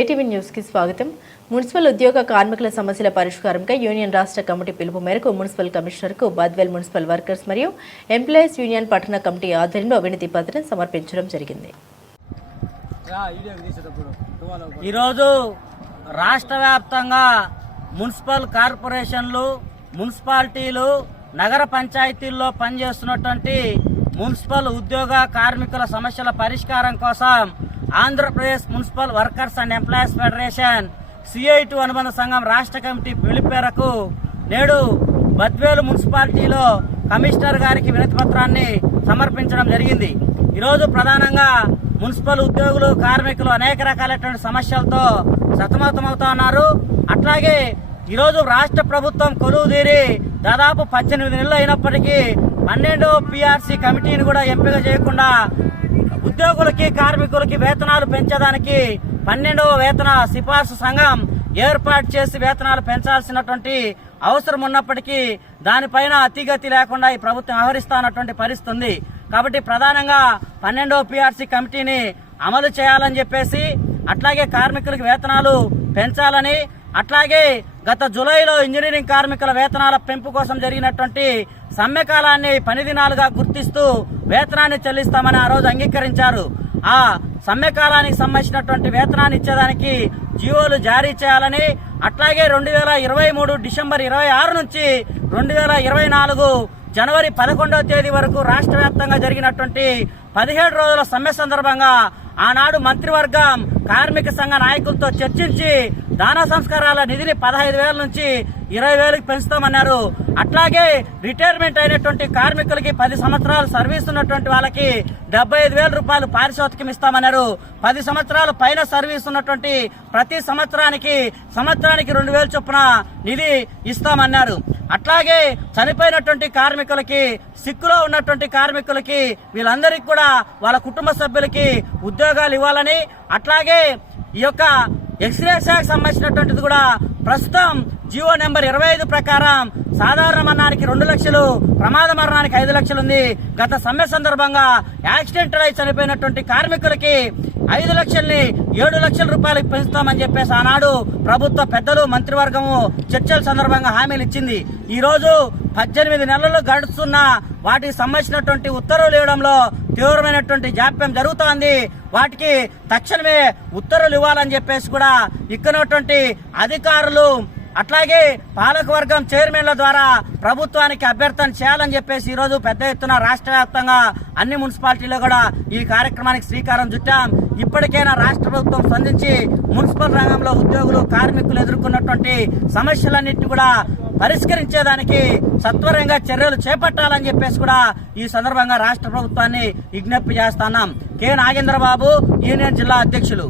ATV news కి స్వాగతం. Municipal ఉద్యోగ కార్మికుల సమస్యల పరిష్కారంకై యూనియన్ రాష్ట్ర కమిటీ పిలుపు మేరకు మున్సిపల్ కమిషనర్ కు బద్వేల్ మున్సిపల్ వర్కర్స్ మరియు ఎంప్లాయీస్ యూనియన్ పట్టణ కమిటీ ఆధ్వర్యంలో వినతి పత్రం సమర్పించడం జరిగింది. ఈరోజు రాష్ట్ర వ్యాప్తంగా మున్సిపల్ కార్పొరేషన్లు, మున్సిపాలిటీలు, నగర పంచాయతీల్లో పనిచేస్తున్నటువంటి మున్సిపల్ ఉద్యోగ కార్మికుల సమస్యల పరిష్కారం కోసం Andhra Pradesh municipal workers and employees federation CI2 అనుబంధ సంఘం రాష్ట్ర కమిటీ పిలుపు మేరకు నేడు బద్వేలు మున్సిపాలిటీలో కమిషనర్ గారికి వినతి పత్రాన్ని సమర్పించడం జరిగింది. ఈరోజు ప్రధానంగా మున్సిపల్ ఉద్యోగులు, కార్మికులు అనేక రకాలైనటువంటి సమస్యలతో సతమతమవుతా ఉన్నారు. అట్లాగే ఈరోజు రాష్ట్ర ప్రభుత్వం కొలువు తీరి దాదాపు 18 నెలలు అయినప్పటికీ 12వ PRC కమిటీని కూడా ఎంపిక చేయకుండా ఉద్యోగులకి, కార్మికులకి వేతనాలు పెంచడానికి 12వ వేతన సిఫార్సు సంఘం ఏర్పాటు చేసి వేతనాలు పెంచాల్సినటువంటి అవసరం ఉన్నప్పటికీ దానిపైన అతిగతి లేకుండా ఈ ప్రభుత్వం వ్యవహరిస్తున్నటువంటి పరిస్థితి ఉంది. కాబట్టి ప్రధానంగా 12వ PRC కమిటీని అమలు చేయాలని చెప్పేసి, అట్లాగే కార్మికులకు వేతనాలు పెంచాలని, అట్లాగే గత జూలైలో ఇంజనీరింగ్ కార్మికుల వేతనాల పెంపు కోసం జరిగినటువంటి సమ్మె కాలాన్ని 10 దినాలుగా గుర్తిస్తూ వేతనాన్ని చెల్లిస్తామని ఆ రోజు అంగీకరించారు. ఆ సమ్మె కాలానికి సంబంధించినటువంటి వేతనాన్ని ఇచ్చేదానికి జీవోలు జారీ చేయాలని, అట్లాగే 2023 డిసెంబర్ 26 నుంచి 2024 జనవరి 11వ తేదీ వరకు రాష్ట్ర వ్యాప్తంగా జరిగినటువంటి 17 రోజుల సమ్మె సందర్భంగా ఆనాడు మంత్రివర్గం కార్మిక సంఘ నాయకులతో చర్చించి దాన సంస్కారాల నిధిని 15,000 నుంచి 20,000కి పెంచుతామన్నారు. అట్లాగే రిటైర్మెంట్ అయినటువంటి కార్మికులకి 10 సంవత్సరాలు సర్వీస్ ఉన్నటువంటి వాళ్ళకి 75,000 రూపాయలు పారితోషికం ఇస్తామన్నారు. 10 సంవత్సరాల పైన సర్వీస్ ఉన్నటువంటి ప్రతి సంవత్సరానికి 2,000 చొప్పున నిధి ఇస్తామన్నారు. అట్లాగే చనిపోయినటువంటి కార్మికులకి, సిక్కులో ఉన్నటువంటి కార్మికులకి, వీళ్ళందరికీ కూడా వాళ్ళ కుటుంబ సభ్యులకి ఉద్యోగాలు ఇవ్వాలని, అట్లాగే ఈ యొక్క ఎక్స్రే శాఖకు సంబంధించినటువంటిది కూడా ప్రస్తుతం జీవో నెంబర్ 25 ప్రకారం సాధారణ మరణానికి 2 లక్షలు, ప్రమాద మరణానికి 5 లక్షలు ఉంది. గత సమ్మె సందర్భంగా యాక్సిడెంట్ అయి చనిపోయినటువంటి కార్మికులకి 5 లక్షల్ని 7 లక్షల రూపాయలకు పెంచుతామని చెప్పేసి ఆనాడు ప్రభుత్వ పెద్దలు, మంత్రివర్గము చర్చల సందర్భంగా హామీలు ఇచ్చింది. ఈ రోజు 18 నెలలు గడుస్తున్న వాటికి సంబంధించినటువంటి ఉత్తర్వులు ఇవ్వడంలో తీవ్రమైనటువంటి జాప్యం జరుగుతోంది. వాటికి తక్షణమే ఉత్తర్వులు ఇవ్వాలని చెప్పేసి కూడా ఇక్కడున్నటువంటి అధికారులు, అట్లాగే పాలకవర్గం చైర్మన్ల ద్వారా ప్రభుత్వానికి అభ్యర్థన చేయాలని చెప్పేసి ఈ రోజు పెద్ద ఎత్తున రాష్ట్ర వ్యాప్తంగా అన్ని మున్సిపాలిటీలో కూడా ఈ కార్యక్రమానికి శ్రీకారం చుట్టాం. ఇప్పటికైనా రాష్ట్ర ప్రభుత్వం స్పందించి మున్సిపల్ రంగంలో ఉద్యోగులు, కార్మికులు ఎదుర్కొన్నటువంటి సమస్యలన్నింటినీ కూడా పరిష్కరించేదానికి సత్వరంగా చర్యలు చేపట్టాలని చెప్పేసి కూడా ఈ సందర్భంగా రాష్ట్ర ప్రభుత్వాన్ని విజ్ఞప్తి చేస్తున్నాం. కె నాగేంద్రబాబు, యూనియన్ జిల్లా అధ్యక్షులు.